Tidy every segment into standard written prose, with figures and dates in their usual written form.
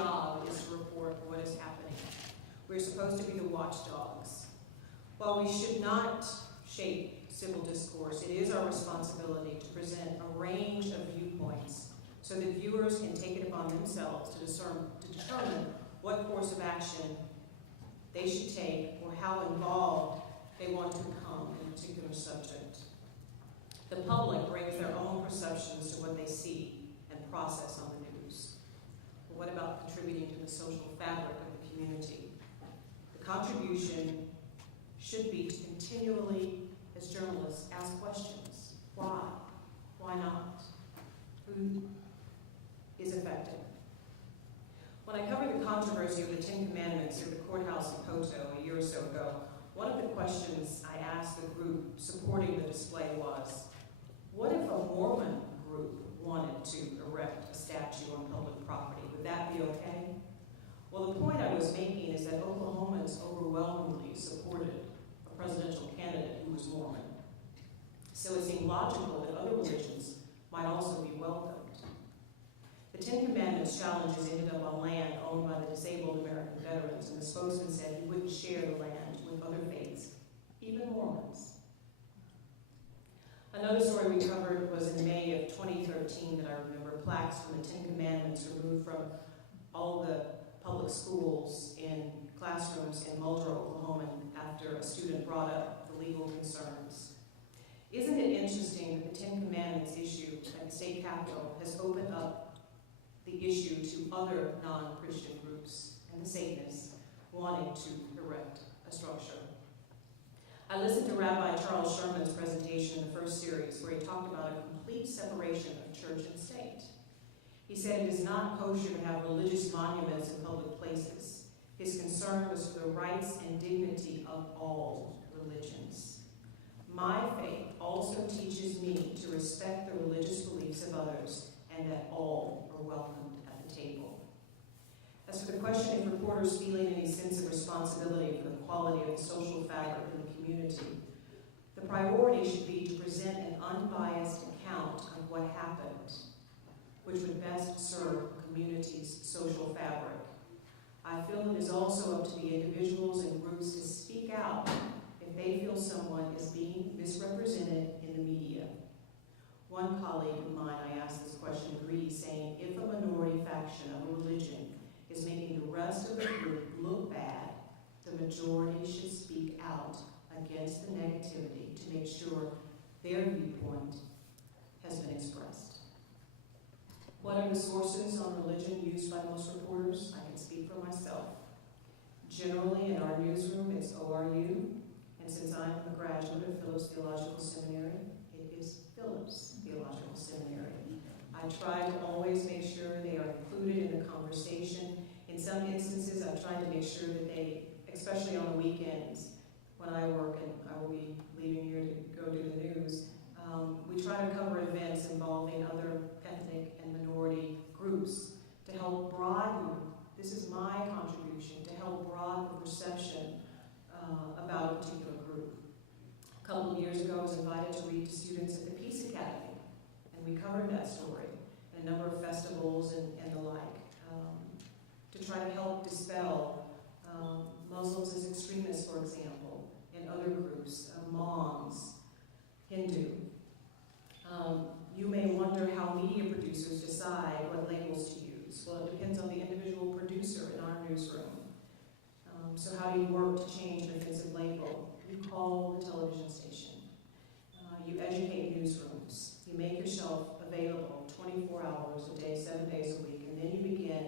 job is to report what is happening. We're supposed to be the watchdogs. While we should not shape civil discourse, it is our responsibility to present a range of viewpoints so that viewers can take it upon themselves to determine what course of action they should take or how involved they want to become in a particular subject. The public brings their own perceptions to what they see and process on the news. But what about contributing to the social fabric of the community? The contribution should be to continually, as journalists, ask questions. Why? Why not? Who is affected? When I covered the controversy of the Ten Commandments at the courthouse in Poto a year or so ago, one of the questions I asked the group supporting the display was, what if a Mormon group wanted to erect a statue on public property? Would that be okay? Well, the point I was making is that Oklahomans overwhelmingly supported a presidential candidate who was Mormon. So it seemed logical that other religions might also be welcomed. The Ten Commandments challenges ended up on land owned by the disabled American veterans, and the spokesman said he wouldn't share the land with other faiths, even Mormons. Another story we covered was in May of 2013 that I remember, plaques from the Ten Commandments removed from all the public schools in classrooms in Mulder, Oklahoma, after a student brought up the legal concerns. Isn't it interesting that the Ten Commandments issue at the state capitol has opened up the issue to other non-Christian groups and the Satanists wanting to erect a structure? I listened to Rabbi Charles Sherman's presentation in the first series where he talked about a complete separation of church and state. He said it is not kosher to have religious monuments in public places. His concern was for the rights and dignity of all religions. My faith also teaches me to respect the religious beliefs of others and that all are welcomed at the table. As for the question of reporters feeling any sense of responsibility for the quality of the social fabric in the community, the priority should be to present an unbiased account of what happened, which would best serve the community's social fabric. I feel it is also up to the individuals and groups to speak out if they feel someone is being misrepresented in the media. One colleague of mine I asked this question agreed, saying, if a minority faction of a religion is making the rest of the group look bad, the majority should speak out against the negativity to make sure their viewpoint has been expressed. What are the sources on religion used by most reporters? I can speak for myself. Generally, in our newsroom, it's ORU, and since I'm a graduate of Phillips Theological Seminary, it is Phillips Theological Seminary. I try to always make sure they are included in the conversation. In some instances, I've tried to make sure that they, especially on the weekends, when I work and I will be leaving here to go do the news, we try to cover events involving other ethnic and minority groups to help broaden, this is my contribution, to help broaden the perception about a particular group. A couple of years ago, I was invited to read to students at the Peace Academy, and we covered that story and a number of festivals and the like, to try to help dispel Muslims as extremists, for example, and other groups, moms, Hindu. You may wonder how media producers decide what labels to use. Well, it depends on the individual producer in our newsroom. So how do you work to change an offensive label? You call the television station. You educate newsrooms. You make yourself available 24 hours a day, 7 days a week, and then you begin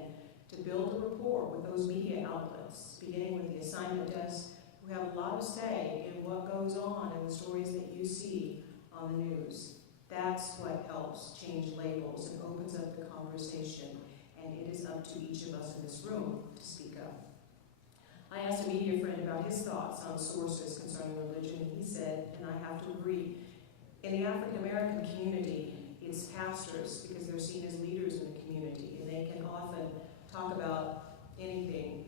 to build a rapport with those media outlets, beginning with the assignment desk, who have a lot of say in what goes on in the stories that you see on the news. That's what helps change labels and opens up the conversation, and it is up to each of us in this room to speak up. I asked a media friend about his thoughts on sources concerning religion, and he said, and I have to agree, in the African American community, it's pastors because they're seen as leaders in the community, and they can often talk about anything,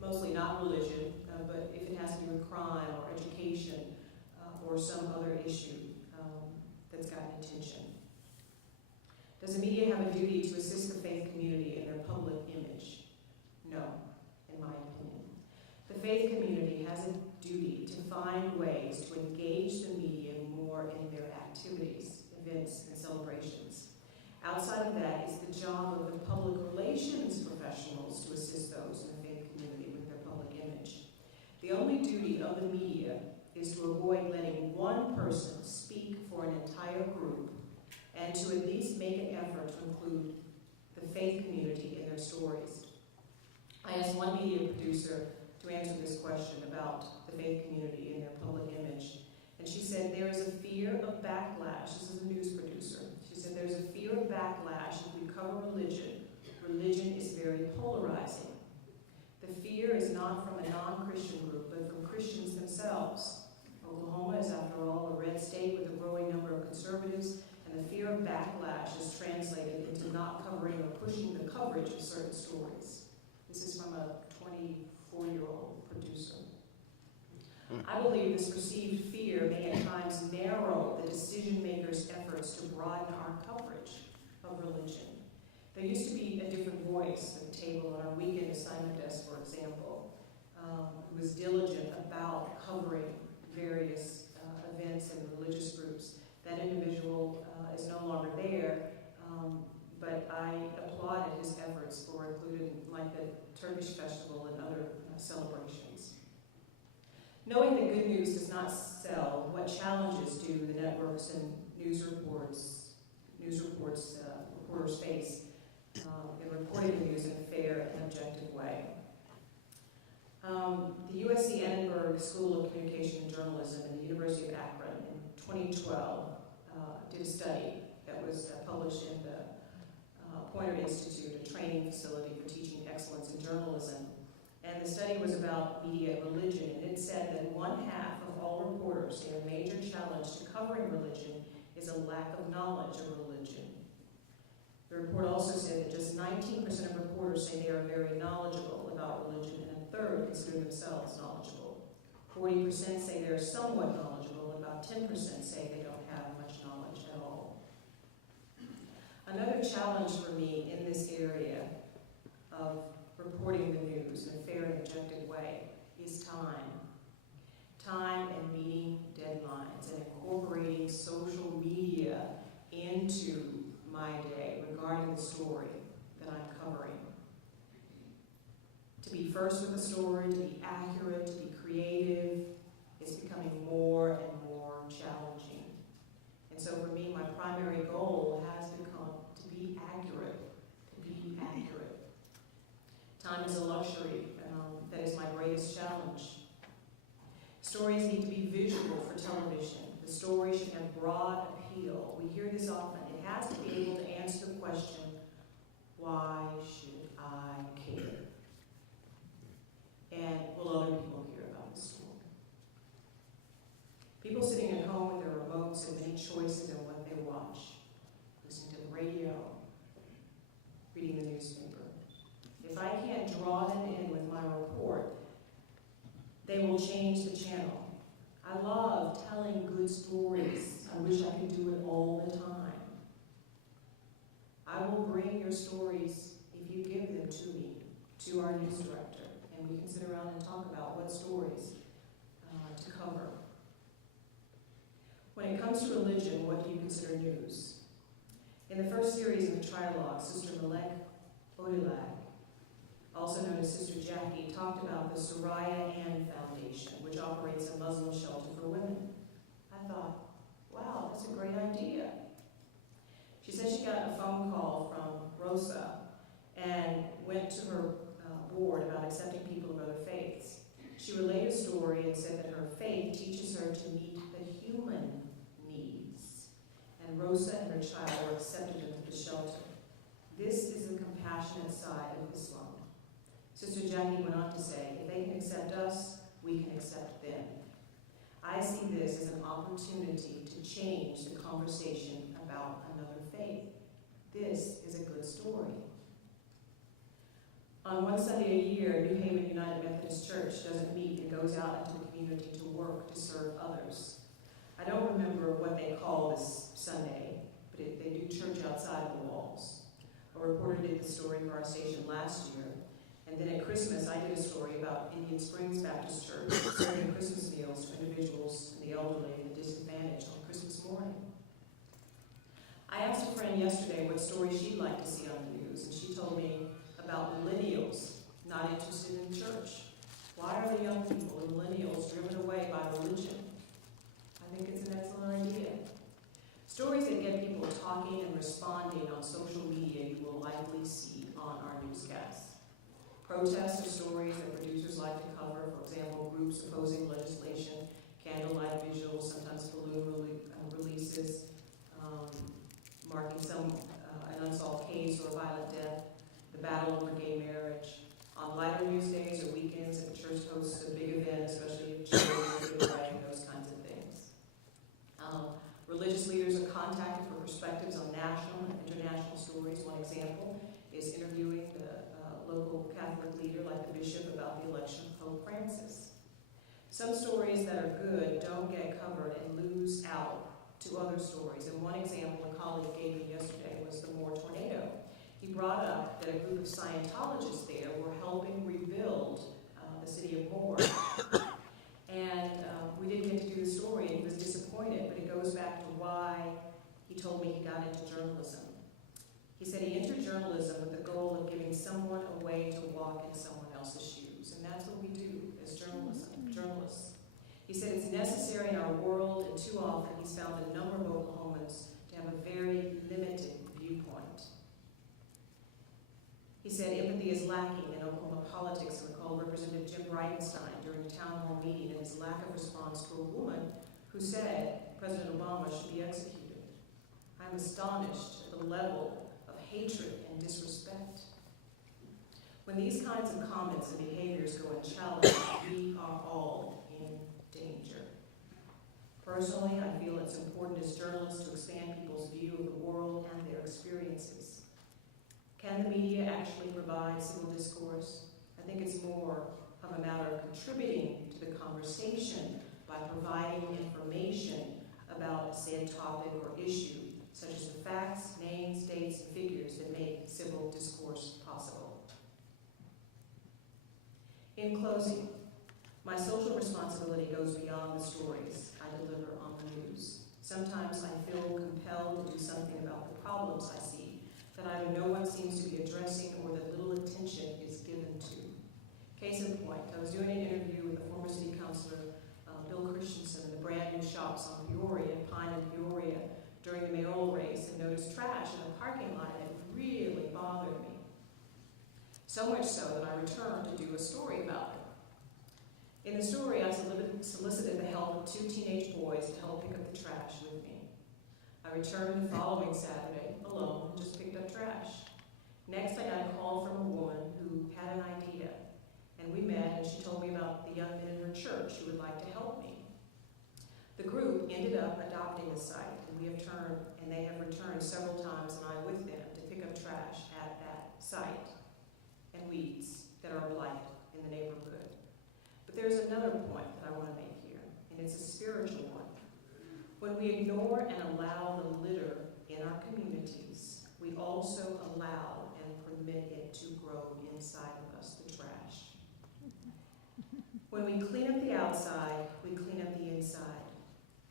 mostly not religion, but if it has to do with crime or education or some other issue that's gotten attention. Does the media have a duty to assist the faith community in their public image? the job of the public relations professionals to assist those in the faith community with their public image. The only duty of the media is to avoid letting one person speak for an entire group and to at least make an effort to include the faith community in their stories. I asked one media producer to answer this question about the faith community in their public image, and she said there is a fear of backlash. This is a news producer. She said there's a fear of backlash if we cover religion. Religion is very polarizing. The fear is not from a non-Christian group, but from Christians themselves. Oklahoma is, after all, a red state with a growing number of conservatives, and the fear of backlash is translated into not covering or pushing the coverage of certain stories. This is from a 24-year-old producer. I believe this perceived fear may at times narrow the decision makers' efforts to broaden our coverage of religion. There used to be a different voice at the table on our weekend assignment desk, for example, who was diligent about covering various events and religious groups. That individual is no longer there, but I applauded his efforts for including like the Turkish festival and other celebrations. Knowing that good news does not sell, what challenges do the networks and reporters face in reporting the news in a fair and objective way? The USC Annenberg School of Communication and Journalism and the University of Akron in 2012 did a study that was published in the Poynter Institute, a training facility for teaching excellence in journalism. And the study was about media and religion, and it said that 1/2 of all reporters say a major challenge to covering religion is a lack of knowledge of religion. The report also said that just 19% of reporters say they are very knowledgeable about religion, and 1/3 consider themselves knowledgeable. 40% say they are somewhat knowledgeable, and about 10% say they don't have much knowledge at all. Another challenge for me in this area of reporting the news in a fair and objective way is time. Time and meeting deadlines and incorporating social media into my day regarding the story that I'm covering. To be first with the story, to be accurate, to be creative, is becoming more and more challenging. And so for me, my primary goal has become to be accurate, Time is a luxury. That is my greatest challenge. Stories need to be visual for television. The story should have broad appeal. We hear this often. It has to be able to answer the question, why should I care? And will other people hear about the story? People sitting at home with their remotes have many choices in what they watch. Listening to the radio, reading the newspaper. If I can't draw them in with my report, they will change the channel. I love telling good stories. I wish I could do it all the time. I will bring your stories if you give them to me, to our news director, and we can sit around and talk about what stories to cover. When it comes to religion, what do you consider news? In the first series of the Trialogue, Sister Malek Odilag, also known as Sister Jackie, talked about the Soraya Ann Foundation, which operates a Muslim shelter for women. I thought, wow, that's a great idea. She said she got a phone call from Rosa and went to her board about accepting people of other faiths. She relayed a story and said that her faith teaches her to meet the human needs. And Rosa and her child were accepted into the shelter. This is the compassionate side of Islam. Sister Jackie went on to say, if they can accept us, we can accept them. I see this as an opportunity to change the conversation about another faith. This is a good story. On one Sunday a year, New Haven United Methodist Church doesn't meet and goes out into the community to work to serve others. I don't remember what they call this Sunday, but they do church outside of the walls. A reporter did the story for our station last year. And then at Christmas, I did a story about Indian Springs Baptist Church serving Christmas meals to individuals and the elderly and the disadvantaged on Christmas morning. I asked a friend yesterday what story she'd like to see on the news, and she told me about millennials not interested in church. Why are the young people, the millennials, driven away by religion? I think it's an excellent idea. Stories that get people talking and responding on social media you will likely see on our newscasts. Protests are stories that producers like to cover, for example, groups opposing legislation, candlelight visuals, sometimes balloon releases, marking an unsolved case or a violent death, the battle over gay marriage. On lighter news days or weekends, if a church hosts a big event, especially children's wedding, those kinds of things. Religious leaders are contacted for perspectives on national and international stories. One example is interviewing the local Catholic leader, like the bishop, about the election of Pope Francis. Some stories that are good don't get covered and lose out to other stories. And one example a colleague gave me yesterday was the Moore tornado. He brought up that a group of Scientologists there were helping rebuild the city of Moore. And we didn't get to do the story, and he was disappointed, but it goes back to why he told me he got into journalism. He said he entered journalism with the goal of giving someone a way to walk in someone else's shoes, and that's what we do as journalists. He said it's necessary in our world, and too often he's found a number of Oklahomans to have a very limited viewpoint. He said empathy is lacking in Oklahoma politics, and recalled Representative Jim Bridenstine during a town hall meeting and his lack of response to a woman who said President Obama should be executed. I'm astonished at the level of hatred and disrespect. When these kinds of comments and behaviors go unchallenged, we are all in danger. Personally, I feel it's important as journalists to expand people's view of the world and their experiences. Can the media actually provide civil discourse? I think it's more of a matter of contributing to the conversation by providing information about a said topic or issue, such as the facts, names, dates, and figures that make civil discourse possible. In closing, my social responsibility goes beyond the stories I deliver on the news. Sometimes I feel compelled to do something about the problems I see that either no one seems to be addressing or that little attention is given to. Case in point, I was doing an interview with the former city councilor, Bill Christensen, in the brand new shops on Peoria, Pine and Peoria, during the mayoral race, and noticed trash in the parking lot, and it really bothered me. So much so that I returned to do a story about it. In the story, I solicited the help of 2 teenage boys to help pick up the trash with me. I returned the following Saturday, alone, and just picked up trash. Next, I got a call from a woman who had an idea, and we met, and she told me about the young men in her church who would like to help me. The group ended up adopting the site, and they have returned several times, and I with them, to pick up trash at that site and weeds that are blight in the neighborhood. But there's another point that I want to make here, and it's a spiritual one. When we ignore and allow the litter in our communities, we also allow and permit it to grow inside of us, the trash. When we clean up the outside, we clean up the inside.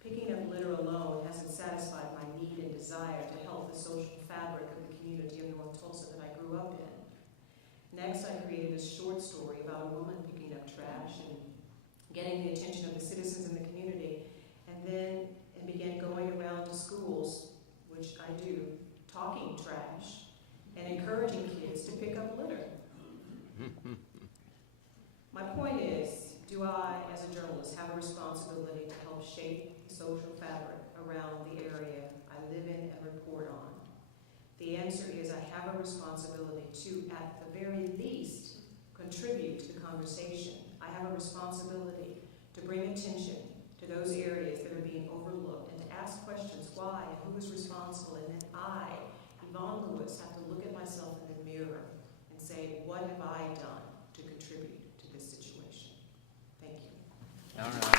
Picking up litter alone hasn't satisfied my need and desire to help the social fabric of the community of North Tulsa that I grew up in. Next, I created a short story about a woman picking up trash and getting the attention of the citizens in the community, and then began going around to schools, which I do, talking trash and encouraging kids to pick up litter. My point is, do I, as a journalist, have a responsibility to help shape the social fabric around the area I live in and report on? The answer is I have a responsibility to, at the very least, contribute to the conversation. I have a responsibility to bring attention to those areas that are being overlooked and to ask questions why and who is responsible, and then I, Yvonne Lewis, have to look at myself in the mirror and say, what have I done to contribute to this situation? Thank you. All right.